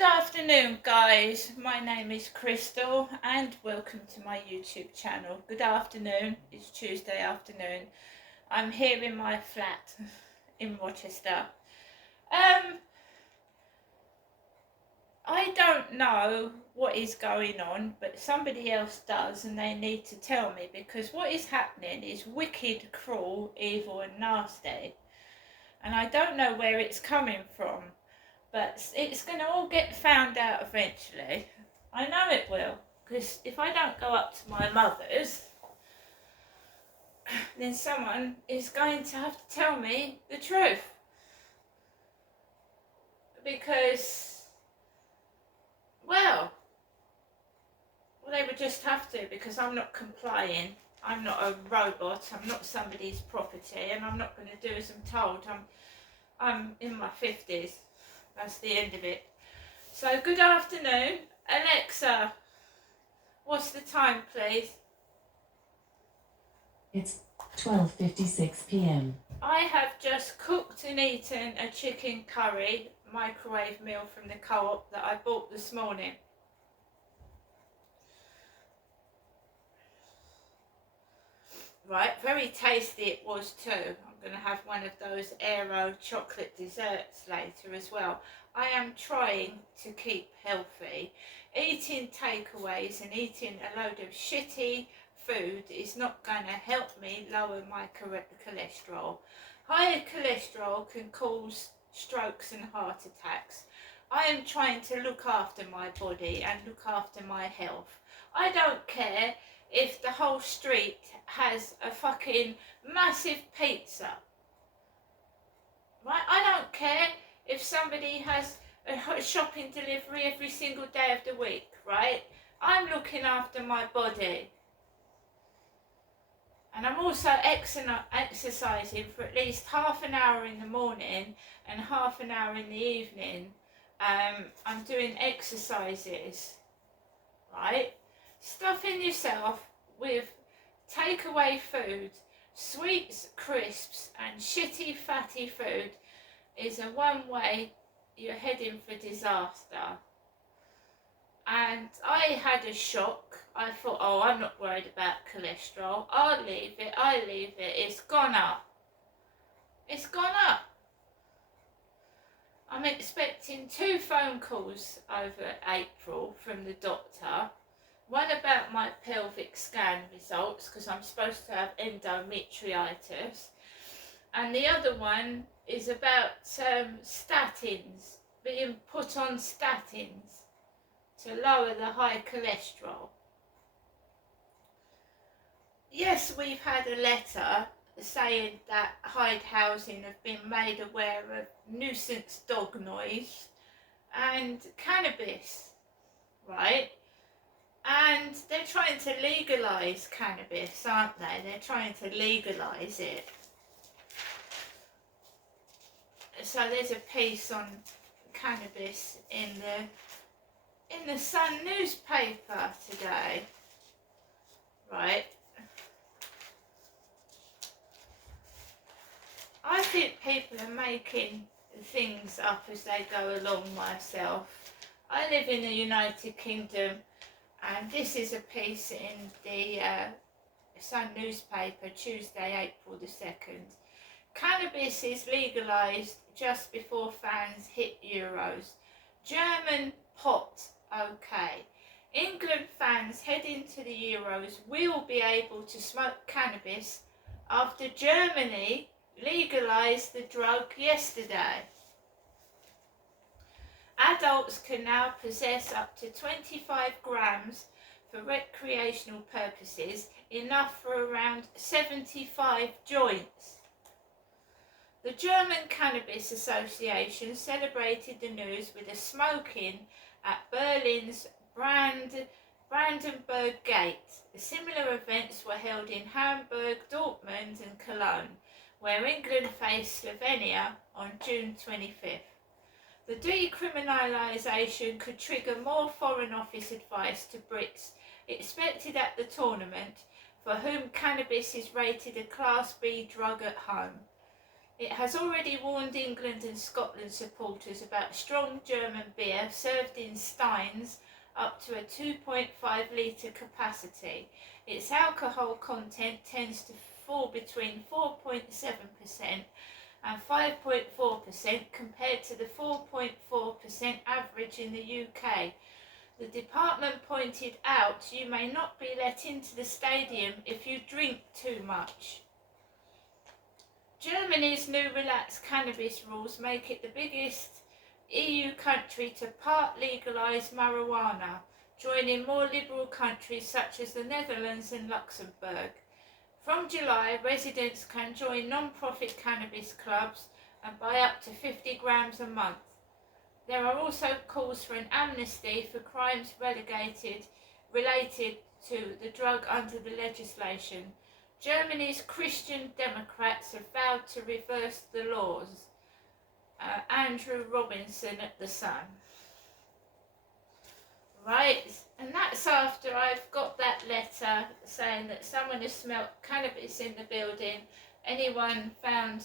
Good afternoon, guys. My name is Crystal and welcome to my YouTube channel. Good afternoon. It's Tuesday afternoon. I'm here in my flat in Rochester. I don't know what is going on, but somebody else does and they need to tell me, because what is happening is wicked, cruel, evil and nasty. And I don't know where it's coming from. But it's going to all get found out eventually. I know it will. Because if I don't go up to my mother's, then someone is going to have to tell me the truth. Because, well, they would just have to, because I'm not complying. I'm not a robot. I'm not somebody's property. And I'm not going to do as I'm told. I'm in my 50s. That's the end of it. So, good afternoon. Alexa, what's the time, please? It's 12:56 p.m. I have just cooked and eaten a chicken curry microwave meal from the Co-op that I bought this morning. Right, very tasty it was too. I'm going to have one of those Aero chocolate desserts later as well. I am trying to keep healthy. Eating takeaways and eating a load of shitty food is not going to help me lower my cholesterol. Higher cholesterol can cause strokes and heart attacks. I am trying to look after my body and look after my health. I don't care if the whole street has a fucking massive pizza. Right? I don't care if somebody has a shopping delivery every single day of the week, right? I'm looking after my body. And I'm also exercising for at least half an hour in the morning and half an hour in the evening. I'm doing exercises, right? Stuffing yourself with takeaway food, sweets, crisps and shitty fatty food is a one way you're heading for disaster. And I had a shock. I thought, oh, I'm not worried about cholesterol. I'll leave it. It's gone up. It's gone up. I'm expecting 2 phone calls over April from the doctor. One about my pelvic scan results, because I'm supposed to have endometriosis. And the other one is about statins, being put on statins to lower the high cholesterol. Yes, we've had a letter saying that Hyde Housing have been made aware of nuisance dog noise and cannabis, right? And they're trying to legalise cannabis, aren't they? They're trying to legalise it. So there's a piece on cannabis in the Sun newspaper today, right? I think people are making things up as they go along myself. I live in the United Kingdom, and this is a piece in the Sun newspaper, Tuesday, April the 2nd. Cannabis is legalised just before fans hit Euros. German pot, okay. England fans heading to the Euros will be able to smoke cannabis after Germany legalised the drug yesterday. Adults can now possess up to 25 grams for recreational purposes, enough for around 75 joints. The German Cannabis Association celebrated the news with a smoking at Berlin's Brandenburg Gate. Similar events were held in Hamburg, Dortmund and Cologne, where England faced Slovenia on June 25th. The decriminalisation could trigger more Foreign Office advice to Brits expected at the tournament, for whom cannabis is rated a Class B drug at home. It has already warned England and Scotland supporters about strong German beer served in steins up to a 2.5 litre capacity. Its alcohol content tends to fall between 4.7% and 5.4% compared to the 4.4% average in the UK. The department pointed out you may not be let into the stadium if you drink too much. Germany's new relaxed cannabis rules make it the biggest EU country to part legalise marijuana, joining more liberal countries such as the Netherlands and Luxembourg. From July, residents can join non-profit cannabis clubs and buy up to 50 grams a month. There are also calls for an amnesty for crimes related to the drug under the legislation. Germany's Christian Democrats have vowed to reverse the laws. Andrew Robinson at The Sun. Right, and that's after I've got that letter saying that someone has smelt cannabis in the building. Anyone found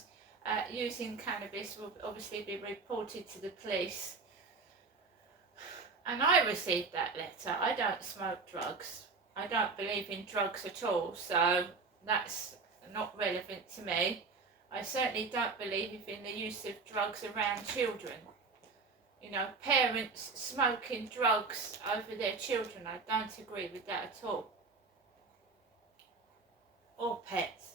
using cannabis will obviously be reported to the police. And I received that letter. I don't smoke drugs. I don't believe in drugs at all, so that's not relevant to me. I certainly don't believe in the use of drugs around children. You know, parents smoking drugs over their children, I don't agree with that at all. Or pets.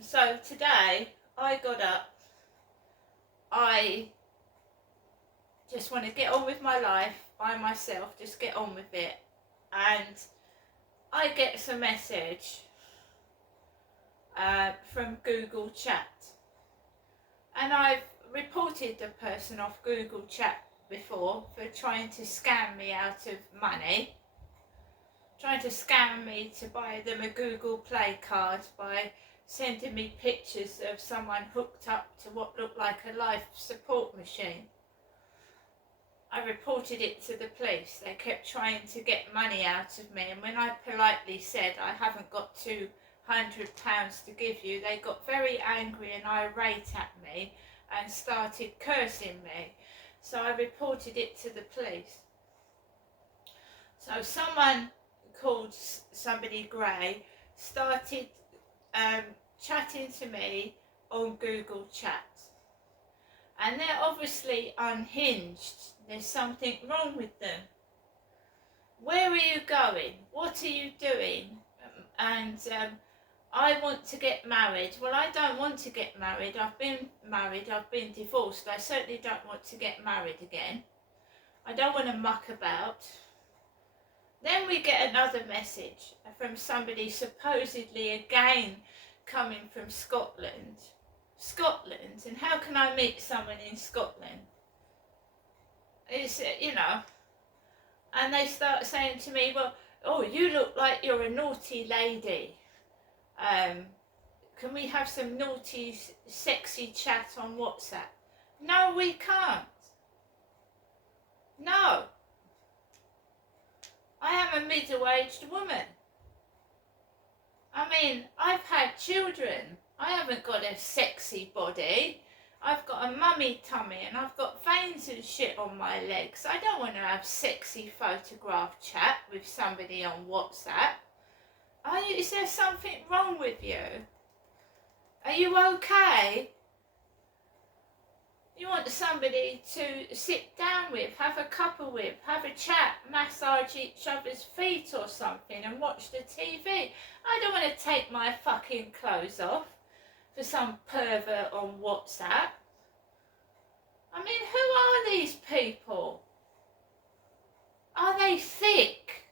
So today, I got up. I just want to get on with my life by myself, just get on with it. And I get some message from Google Chat. And I've reported the person off Google Chat before for trying to scam me out of money. Trying to scam me to buy them a Google Play card by sending me pictures of someone hooked up to what looked like a life support machine. I reported it to the police. They kept trying to get money out of me, and when I politely said I haven't got £200 to give you, they got very angry and irate at me and started cursing me. So I reported it to the police. So someone called somebody Gray started chatting to me on Google Chat. And they're obviously unhinged. There's something wrong with them. Where are you going? What are you doing? I want to get married. Well, I don't want to get married. I've been married. I've been divorced. I certainly don't want to get married again. I don't want to muck about. Then we get another message from somebody supposedly again coming from Scotland. Scotland, and how can I meet someone in Scotland? It's, you know, and they start saying to me, well, oh, you look like you're a naughty lady. Can we have some naughty, sexy chat on WhatsApp? No, we can't. No. I am a middle-aged woman. I mean, I've had children. I haven't got a sexy body. I've got a mummy tummy and I've got veins and shit on my legs. I don't want to have sexy photograph chat with somebody on WhatsApp. Is there something wrong with you? Are you okay? You want somebody to sit down with, have a cuppa with, have a chat, massage each other's feet or something and watch the TV. I don't want to take my fucking clothes off for some pervert on WhatsApp. I mean, who are these people? Are they thick?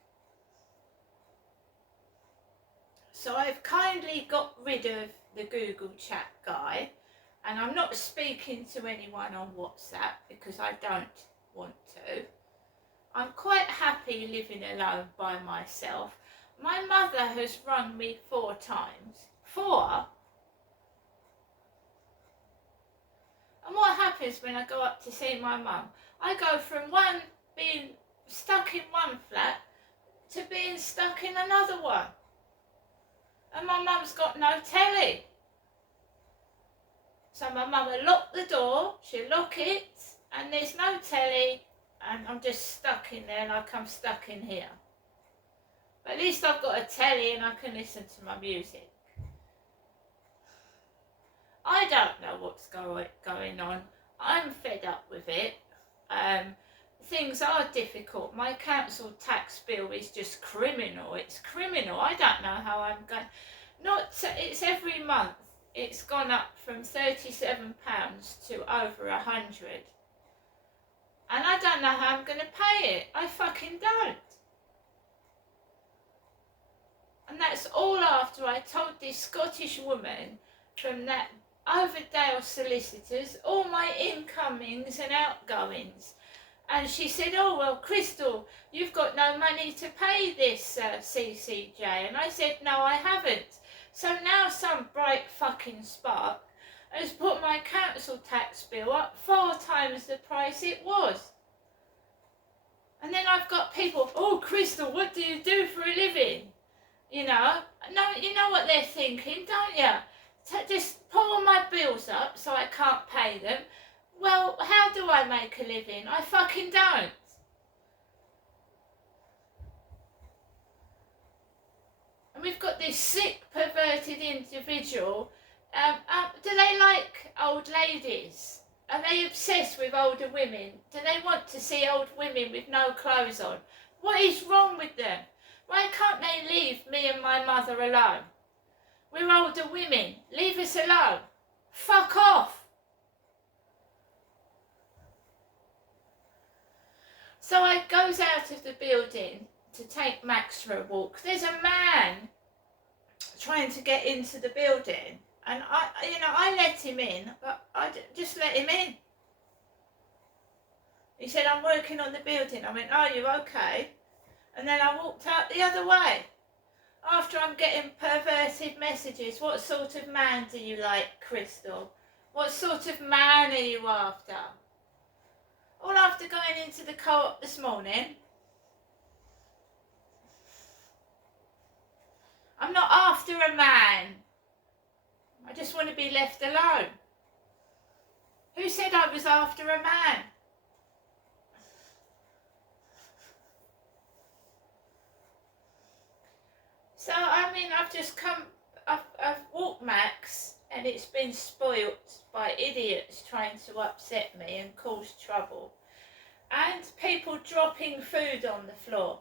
So I've kindly got rid of the Google Chat guy, and I'm not speaking to anyone on WhatsApp because I don't want to. I'm quite happy living alone by myself. My mother has rung me 4 times. 4? And what happens when I go up to see my mum? I go from being stuck in one flat to being stuck in another one. And my mum's got no telly. So my mum will lock the door, she'll lock it, and there's no telly, and I'm just stuck in there like I'm stuck in here. But at least I've got a telly and I can listen to my music. I don't know what's going on. I'm fed up with it. Things are difficult. My council tax bill is just criminal. It's criminal. I don't know how I'm going. It's every month. It's gone up from £37 to over 100. And I don't know how I'm going to pay it. I fucking don't. And that's all after I told this Scottish woman from that Overdale solicitors all my incomings and outgoings. And she said, oh, well, Crystal, you've got no money to pay this CCJ. And I said, no, I haven't. So now some bright fucking spark has put my council tax bill up 4 times the price it was. And then I've got people, oh, Crystal, what do you do for a living? You know what they're thinking, don't you? Just pull my bills up so I can't pay them. Well, how do I make a living? I fucking don't. And we've got this sick, perverted individual. Do they like old ladies? Are they obsessed with older women? Do they want to see old women with no clothes on? What is wrong with them? Why can't they leave me and my mother alone? We're older women. Leave us alone. Fuck off. So I goes out of the building to take Max for a walk. There's a man trying to get into the building, and I let him in, but I just let him in. He said, I'm working on the building. I went, oh, you okay? And then I walked out the other way. After I'm getting perverted messages, what sort of man do you like, Crystal? What sort of man are you after? All after going into the co-op this morning. I'm not after a man. I just want to be left alone. Who said I was after a man? So, I mean, I've walked Max, and it's been spoilt by idiots trying to upset me and cause trouble. And people dropping food on the floor.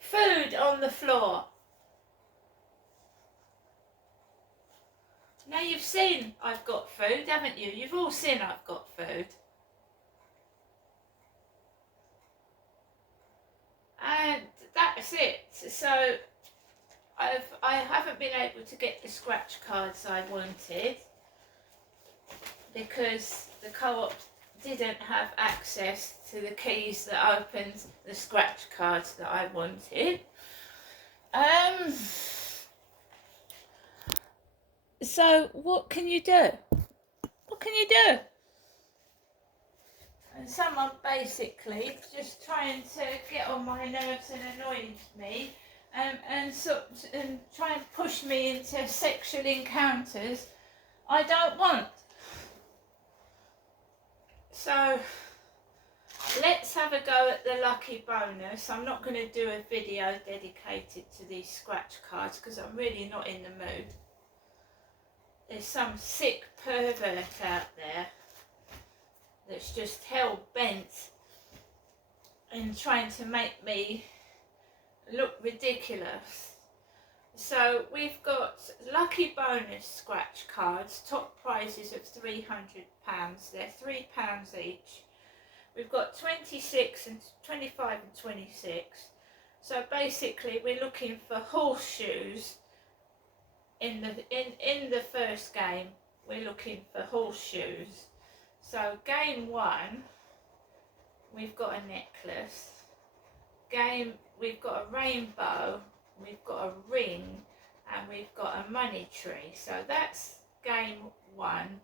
Food on the floor. Now you've seen I've got food, haven't you? You've all seen I've got food. And that's it. So I haven't been able to get the scratch cards I wanted because the co-op didn't have access to the keys that opened the scratch cards that I wanted. So what can you do? What can you do? And someone basically just trying to get on my nerves and annoying me. And try and push me into sexual encounters I don't want. So let's have a go at the lucky bonus. I'm not going to do a video dedicated to these scratch cards because I'm really not in the mood. There's some sick pervert out there that's just hell bent in trying to make me look ridiculous. So we've got lucky bonus scratch cards, top prizes of £300. They're £3 each. We've got 26 and 25 and 26. So basically we're looking for horseshoes in the first game. We're looking for horseshoes. So game 1, we've got a necklace. We've got a rainbow, we've got a ring, and we've got a money tree. So that's game 1.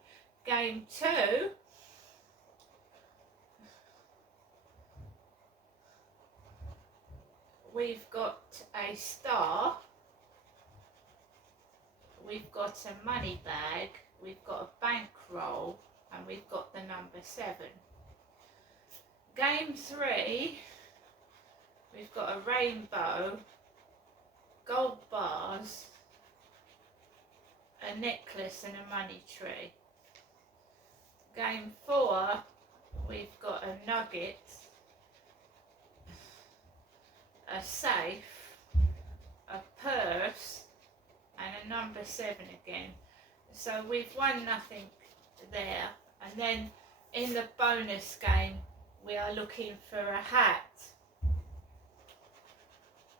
Game 2, we've got a star, we've got a money bag, we've got a bankroll, and we've got the number 7. Game 3, we've got a rainbow, gold bars, a necklace and a money tree. Game 4, we've got a nugget, a safe, a purse, and a number 7 again. So we've won nothing there. And then in the bonus game, we are looking for a hat.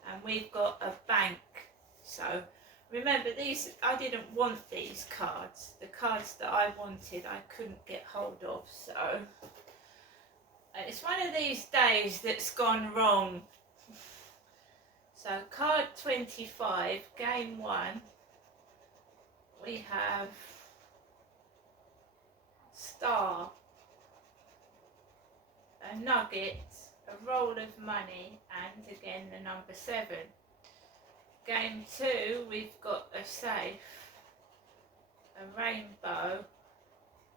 And we've got a bank. So remember, these, I didn't want these cards. The cards that I wanted, I couldn't get hold of. So it's one of these days that's gone wrong. So card 25, game 1, we have star, a nugget, a roll of money, and again the number 7. Game 2, we've got a safe, a rainbow,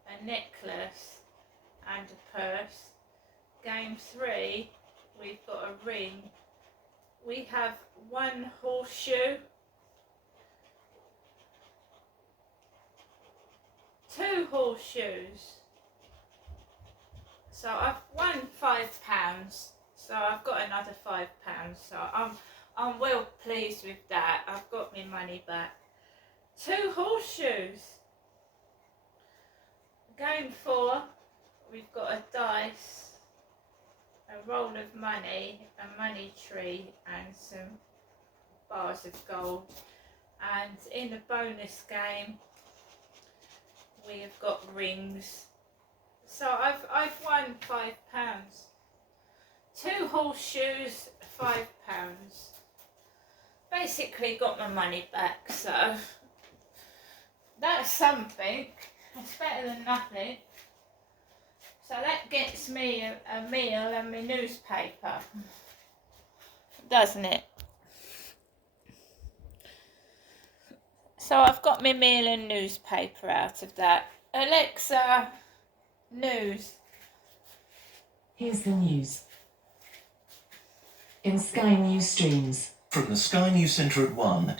a necklace, and a purse. Game 3, we've got a ring. We have 1 horseshoe, 2 horseshoes. So I've won £5. So I've got another £5. So I'm well pleased with that. I've got my money back. 2 horseshoes. Game 4, we've got a dice, a roll of money, a money tree, and some bars of gold. And in the bonus game, we have got rings. So I've won £5. 2 horseshoes, £5. Basically got my money back, so that's something. It's better than nothing. So that gets me a meal and my newspaper, doesn't it? So I've got my meal and newspaper out of that. Alexa, news. Here's the news. In Sky News streams. From the Sky News Centre at 1,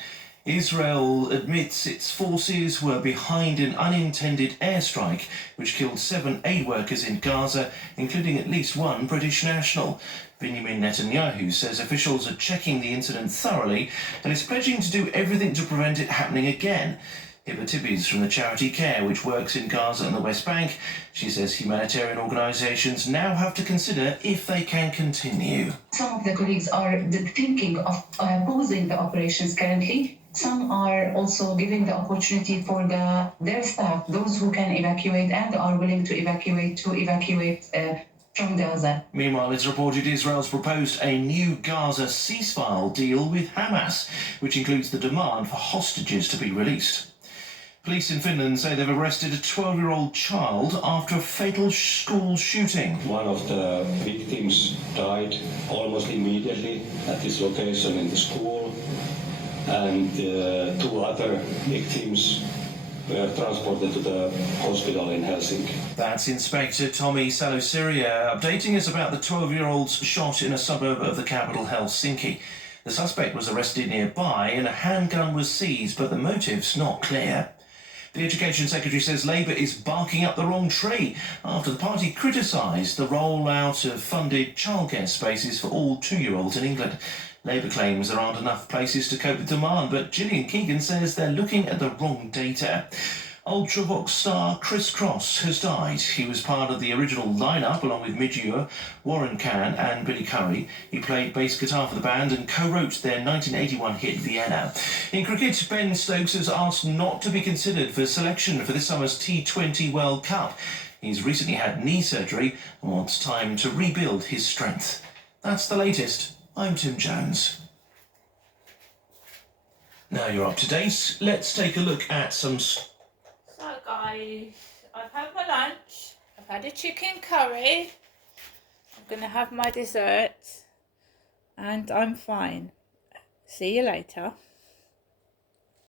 Israel admits its forces were behind an unintended airstrike which killed 7 aid workers in Gaza, including at least 1 British national. Benjamin Netanyahu says officials are checking the incident thoroughly and is pledging to do everything to prevent it happening again. Hiba Tibbies from the charity CARE, which works in Gaza and the West Bank. She says humanitarian organisations now have to consider if they can continue. Some of the colleagues are thinking of pausing the operations currently. Some are also giving the opportunity for their staff, those who can evacuate and are willing to evacuate, from Gaza. Meanwhile, it's reported Israel's proposed a new Gaza ceasefire deal with Hamas, which includes the demand for hostages to be released. Police in Finland say they've arrested a 12-year-old child after a fatal school shooting. One of the victims died almost immediately at this location in the school, and 2 other victims were transported to the hospital in Helsinki. That's Inspector Tommy Salosyria updating us about the 12-year-old's shot in a suburb of the capital, Helsinki. The suspect was arrested nearby and a handgun was seized, but the motive's not clear. The Education Secretary says Labour is barking up the wrong tree after the party criticised the rollout of funded childcare spaces for all 2-year-olds in England. Labour claims there aren't enough places to cope with demand, but Gillian Keegan says they're looking at the wrong data. Ultravox star Chris Cross has died. He was part of the original lineup along with Midge Ure, Warren Cann and Billy Currie. He played bass guitar for the band and co-wrote their 1981 hit Vienna. In cricket, Ben Stokes has asked not to be considered for selection for this summer's T20 World Cup. He's recently had knee surgery and wants time to rebuild his strength. That's the latest. I'm Tim Jones. Now you're up to date. Let's take a look at some... So guys, I've had my lunch, I've had a chicken curry, I'm going to have my dessert, and I'm fine. See you later.